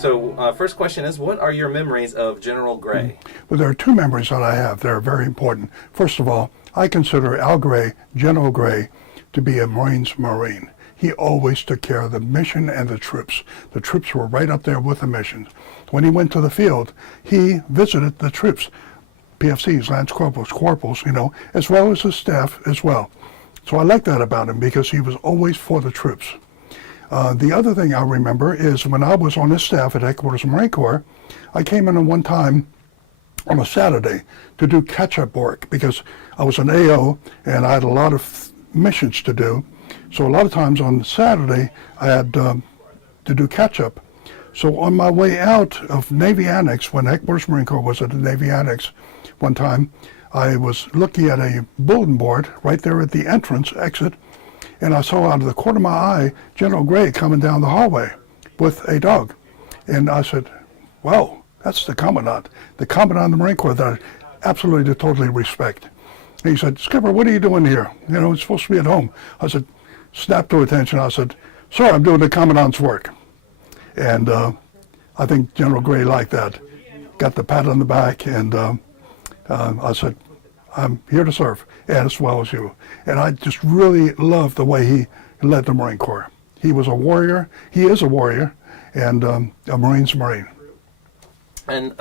So, first question is, what are your memories of General Gray? Well, there are two memories that I have that are very important. First of all, I consider Al Gray, General Gray, to be a Marines Marine. He always took care of the mission and the troops. The troops were right up there with the missions. When he went to the field, he visited the troops, PFCs, Lance Corporals, as well as his staff as well. So I like that about him because he was always for the troops. The other thing I remember is when I was on his staff at Headquarters of Marine Corps, I came in one time on a Saturday to do catch-up work because I was an AO and I had a lot of missions to do. So a lot of times on Saturday I had to do catch-up. So on my way out of Navy Annex, when Headquarters Marine Corps was at the Navy Annex one time, I was looking at a bulletin board right there at the entrance exit, and I saw out of the corner of my eye General Gray coming down the hallway with a dog. And I said, wow, that's the Commandant of the Marine Corps that I absolutely totally respect. And he said, Skipper, what are you doing here? It's supposed to be at home. I said, snapped to attention. I said, sir, I'm doing the Commandant's work. And I think General Gray liked that. Got the pat on the back, and I said, I'm here to serve, and as well as you. And I just really loved the way he led the Marine Corps. He was a warrior. He is a warrior, and a Marine's Marine. And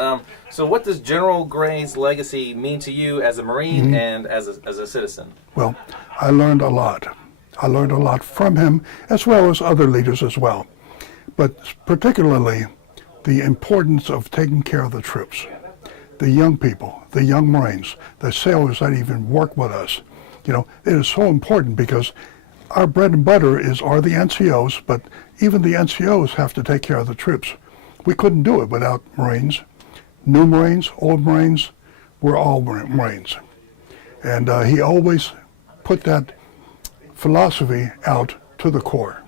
so what does General Gray's legacy mean to you as a Marine and as a citizen? Well, I learned a lot. I learned a lot from him, as well as other leaders as well. But particularly the importance of taking care of the troops, the young people, the young Marines, the sailors that even work with us. It is so important because our bread and butter are the NCOs, but even the NCOs have to take care of the troops. We couldn't do it without Marines. New Marines, old Marines, we're all Marines. And he always put that philosophy out to the Corps.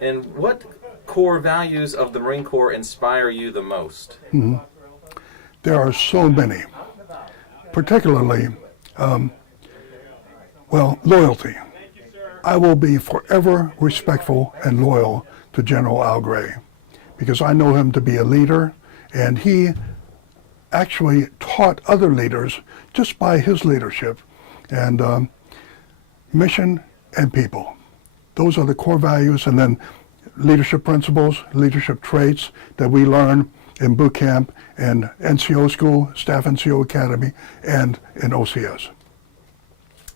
And what core values of the Marine Corps inspire you the most? There are so many, particularly, loyalty. I will be forever respectful and loyal to General Al Gray because I know him to be a leader, and he actually taught other leaders just by his leadership and mission and people. Those are the core values, and then leadership principles, leadership traits that we learn in boot camp and NCO school, Staff NCO Academy, and in OCS.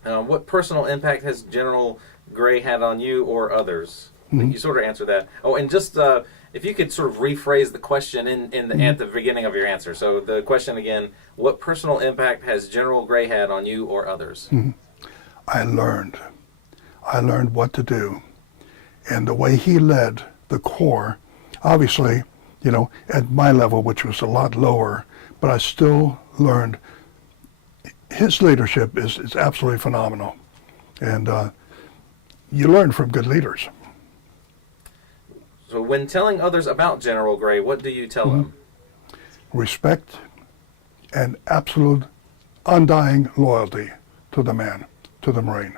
What personal impact has General Gray had on you or others? I think you sort of answered that. Oh, and just if you could sort of rephrase the question at the beginning of your answer. So the question again, what personal impact has General Gray had on you or others? I learned what to do. And the way he led the Corps, obviously, at my level, which was a lot lower, but I still learned his leadership is absolutely phenomenal. And you learn from good leaders. So when telling others about General Gray, what do you tell them? Respect and absolute undying loyalty to the man, to the Marine.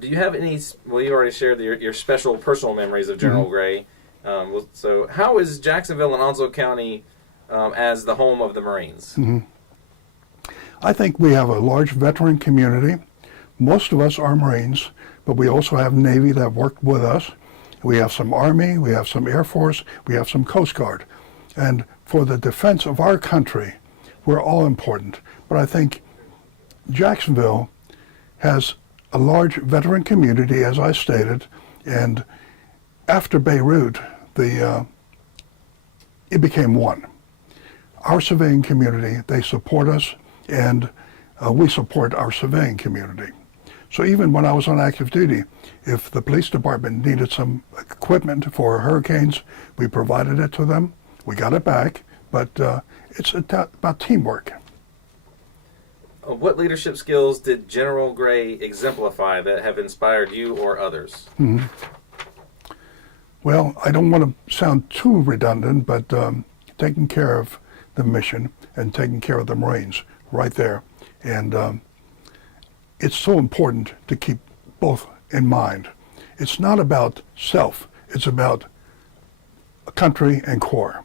Do you have any, you already shared your special personal memories of General Gray. So how is Jacksonville and Onslow County as the home of the Marines? I think we have a large veteran community. Most of us are Marines, but we also have Navy that worked with us. We have some Army, we have some Air Force, we have some Coast Guard. And for the defense of our country, we're all important. But I think Jacksonville has a large veteran community, as I stated, and after Beirut, it became one. Our civilian community, they support us, and we support our civilian community. So even when I was on active duty, if the police department needed some equipment for hurricanes, we provided it to them. We got it back, but it's about teamwork. What leadership skills did General Gray exemplify that have inspired you or others? Well, I don't want to sound too redundant, but taking care of the mission and taking care of the Marines right there. And it's so important to keep both in mind. It's not about self, it's about country and corps.